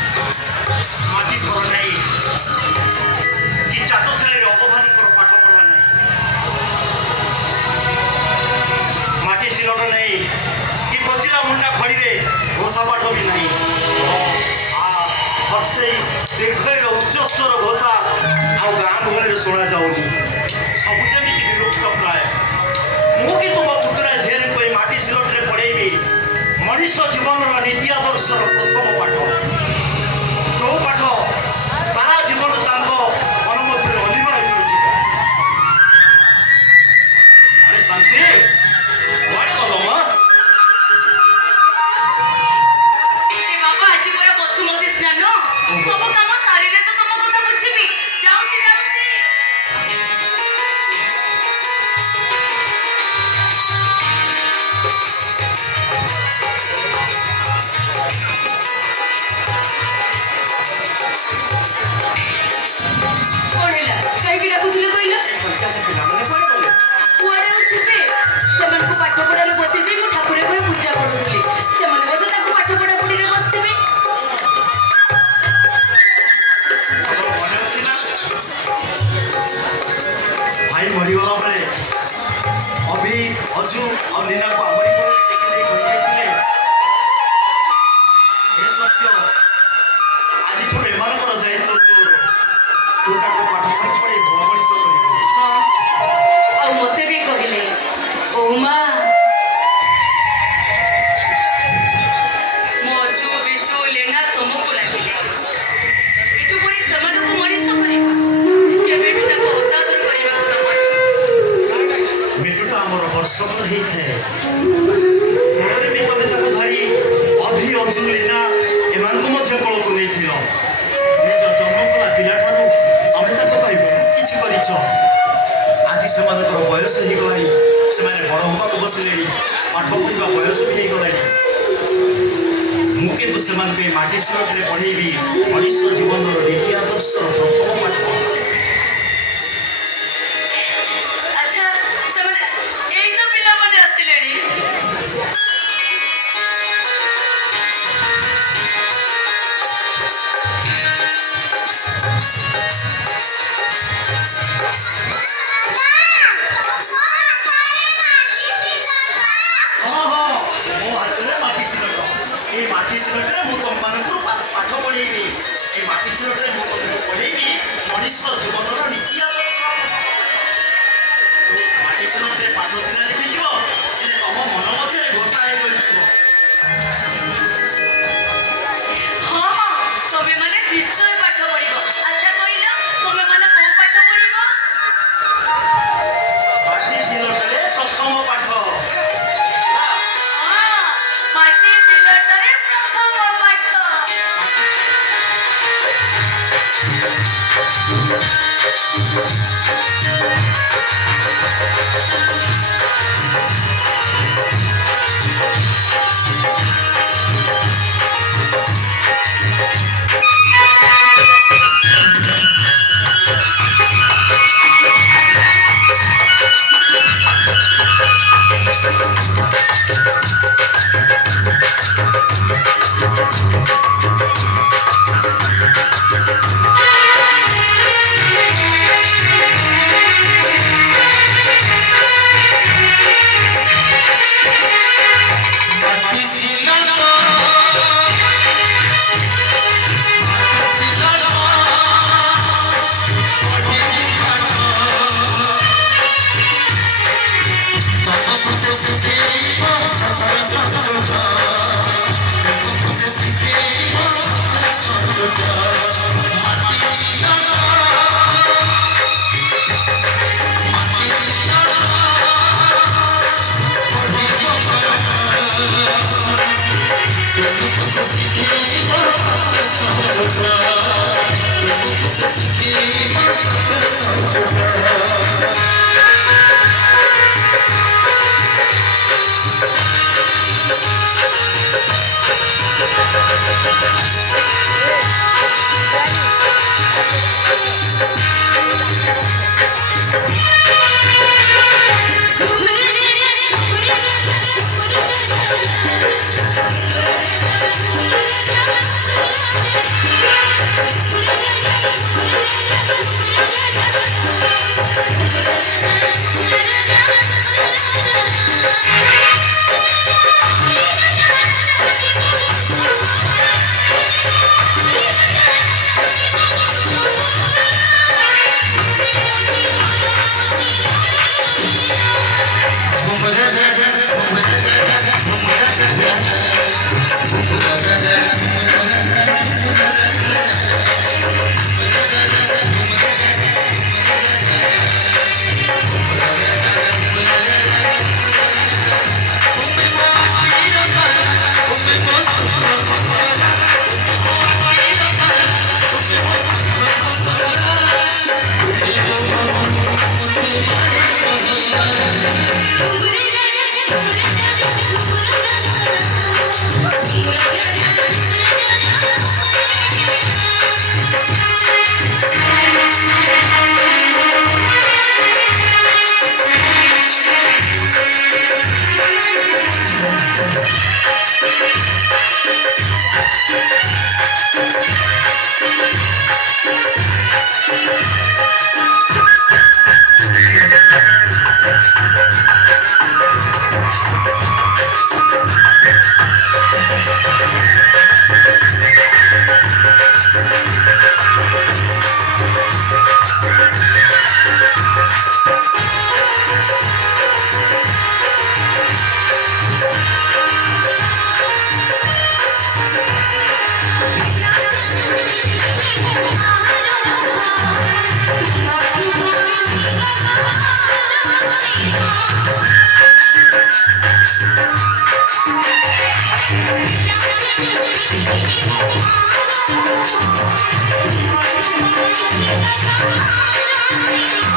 माटी घर नहीं कि चाटशाली अवधानी पाठ पढ़ा नहीं माटी सिलट नहीं कि बचिला मुंडा खड़ी रे घोषा पाठ भी नहीं हर्षे दीर्घर उच्चस्वर घोषा आ गाँ गहली शुणा जाऊनी सबुजमी विलुप्त प्राय मुझे तुम पुतरा झील को माटी सिलट पढ़ेबी मनीष जीवन नीति आदर्श प्रथम पाठ जो पाठ सारा जीवन मन मध्य अलीन अरे शांति कड़े गल बाबा आज पूरा बसुमती स्नान सब काम सारे तो तुम कथा बुझी जाऊँगी पाठ पढ़ा बसई मुझे ठाकुर पूजा करूली से पाठ पढ़ा पढ़ी बसते भाई मरीगला बेले अभी अजु और लीला को आमरी सत्य आज जो एमान दायित्व तू पाठशाला पढ़े भल मनीष कर मत भी कहले ओ माँ मो अजु बिजु लेना तुमको लगे एटू पुणी से मनीष कर हतादर मिटुटा आमर वर्षकर होता है फल भी तुम धरी अभि अजु लीना एम कल को नहीं निज जन्म कला पिला तुम बहुत किसी कर आज से बयस हो गला से बड़ होगा बसले पाठ पढ़ा बयस भी हो गला मुझे से माटी सिलट पढ़ेबी मनीष जीवन नीति आदर्श प्रथम पाठ माटी सिलट में तुम पाठ पढ़ेबी ये माटी सिलट में तुमको पढ़ेबी मनीष जीवन नीति माटी सिलट पाठ सीना लिखी तुम मन मध्य घोषा निश्चय पाठ पढ़ अच्छा कहल तुम्हें मैंने कौ पाठ पढ़ माटी सिलट प्रथम पाठ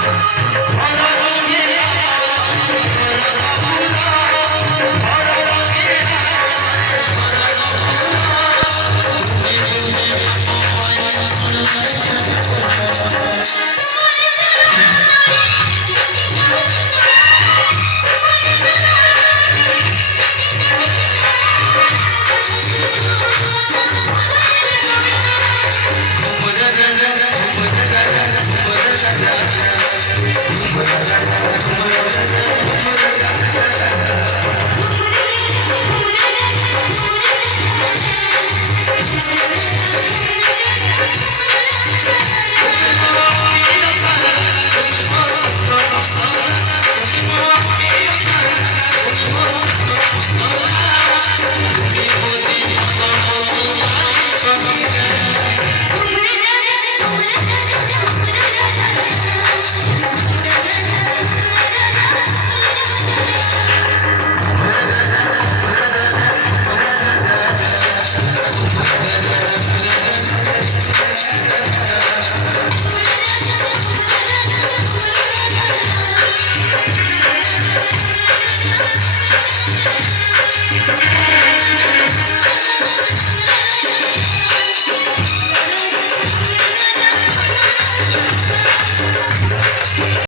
Thank you.